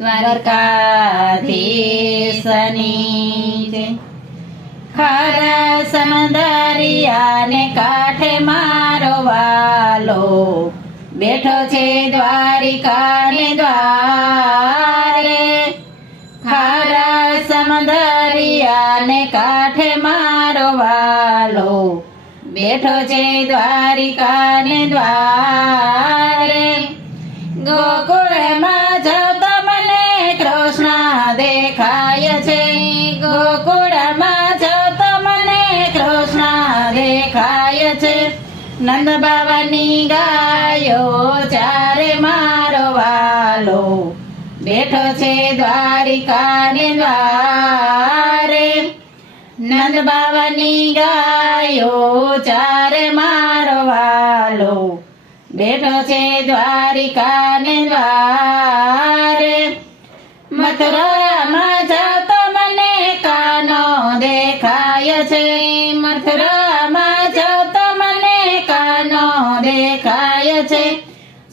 દ્વારકાધીશની જય। ખારા સમદરિયાને કાંઠે મારો વાલો બેઠો છે દ્વારિકાને દ્વારે। ખારા સમદરિયાને કાંઠે મારો વાલો બેઠો છે દ્વારિકાને દ્વારે। ગોકુળમાં જતો મને કૃષ્ણ દેખાય છે, ગોકુળમાં જતો મને કૃષ્ણ દેખાય છે। નંદ બાવાની ગાયો ચારે મારો વાલો બેઠો છે દ્વારિકાને દ્વારે। નંદ બાવાની ગાયો ચારે મારો વાલો બેઠો છે દ્વારિકાને દ્વારે। મથુરામાં જતો મને કાનો દેખાય છે, મથુરામાં જતો મને કાનો દેખાય છે।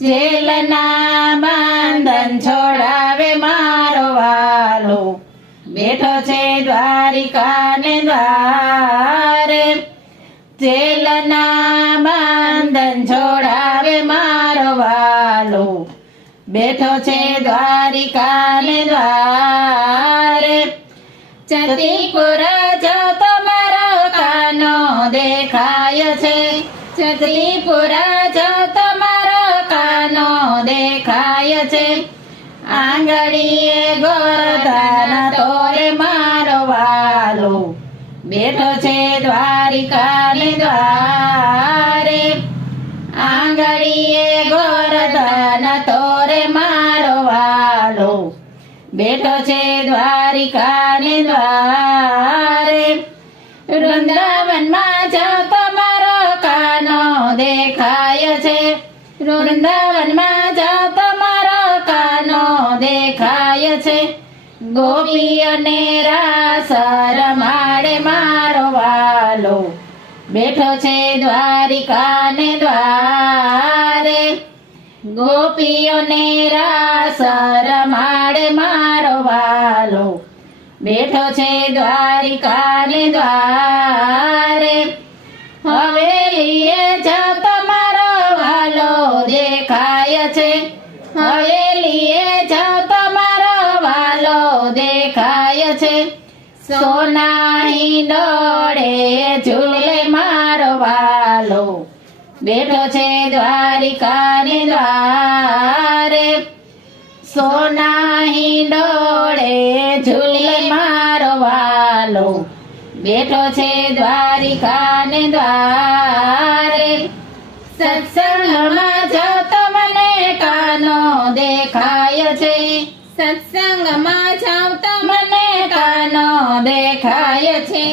જેલના બંધન છોડાવે મારો વાલો બેઠો છે દ્વારિકાને દ્વારે। જેલના બંધન છોડાવે મારો વાલો બેઠો છે દ્વારિકાને દ્વારે। જતીપુર જતો મારો કાનો દેખાય છે, જતીપુર જતો મારો કાનો દેખાય છે। આંગળીએ ગોરધન તોરે મારો વાલો બેઠો છે દ્વારિકાને દ્વારે। આંગળીએ ગોરધન તોરે મારો વાલો બેઠો છે દ્વારિકાને દ્વારે। વૃંદાવનમાં જતો મારો કાનો દેખાય છે, વૃંદાવનમાં જતો મારો કાનો દેખાય છે। ગોપીઓને રાસ રમાડે મારો વાલો બેઠો છે દ્વારિકાને દ્વારે। ગોપીઓને રાસ રમાડે મારો વાલો બેઠો છે દ્વારિકાને દ્વારે। હવેલીએ જતો મારો વાલો દેખાય છે, હવેલીએ જતો મારો વાલો દેખાય છે। સોના હિંડોળે ઝૂલે મારો વાલો બેઠો છે દ્વારિકાને દ્વારે। સોના હિંડોળે ઝૂલે મારો વાલો બેઠો છે દ્વારિકાને દ્વારે। સત્સંગમાં જતો મને કાનો દેખાય છે, સત્સંગમાં જતો મને કાનો દેખાય છે।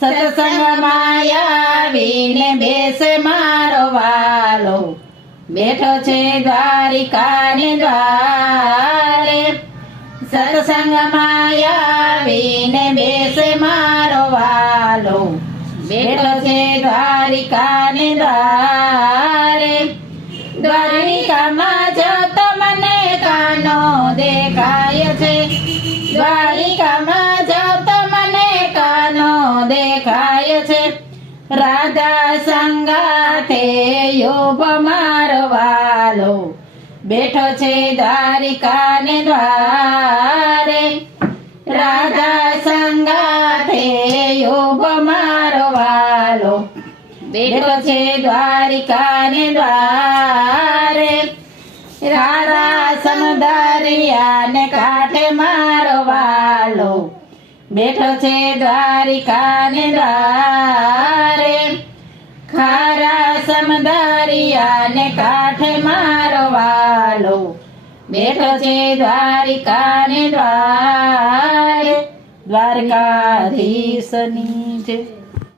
સત્સંગમાં આવીને બેસે મારો વાલો બેઠો છે દ્વારિકાને દ્વારે। સત્સંગમાં આવીને બેસે મારો વાલો બેઠો છે દ્વારિકાને દ્વારે। દ્વારિકામાં જતો મને કાનો દેખાય છે, દ્વારિકામાં જતો મને કાનો દેખાય છે। રાધા સંગાથે યોગ મારો વાલો બેઠો છે દ્વારિકાને દ્વારે। રાધા સંગાથે યોગ મારો વાલો બેઠો છે દ્વારિકાને દ્વારે। ખારા સમદરિયાને કાંઠે મારો વાલો બેઠો છે દ્વારિકાને દ્વારે। ખારા સમદરિયાને કાંઠે મારો વાલો બેઠો છે દ્વારિકાને દ્વારે। દ્વારકાધીશની જય।